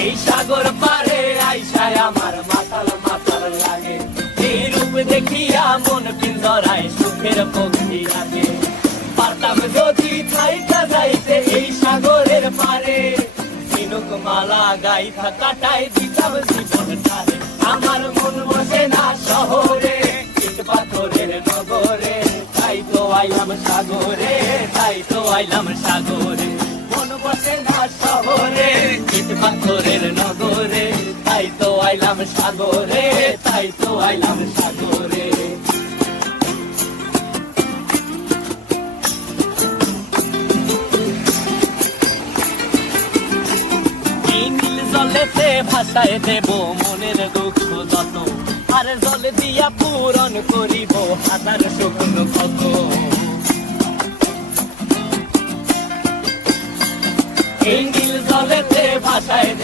এই সাগর পারে আইসায় আমার মাতাল মাতাল লাগে, এই রূপ দেখিয়া মন পিন্দরায় সুখের পক্ষী লাগে। পারতাম যদি থাইকা যাইতে এই সাগরের পারে, ঝিনুক মালা গাইথা কাটাই দিতাম জীবনটারে। আমার মন বসে না শহরে, ইট পাথরের নগরে, তাই তো আইলাম সাগরে, তাই তো আইলাম সাগরে। মন বসে না শহরে, ইট পাথরের নগরে, তাই তো আইলাম সাগরে, তাই তো আইলাম সাগরে। জলেতে ভাসায় দেব মনের দুঃখ যত, আর জল দিয়া পূরণ করিব হাজার শুকনো ক্ষত। এই নীল জলেতে ভাসায় দেব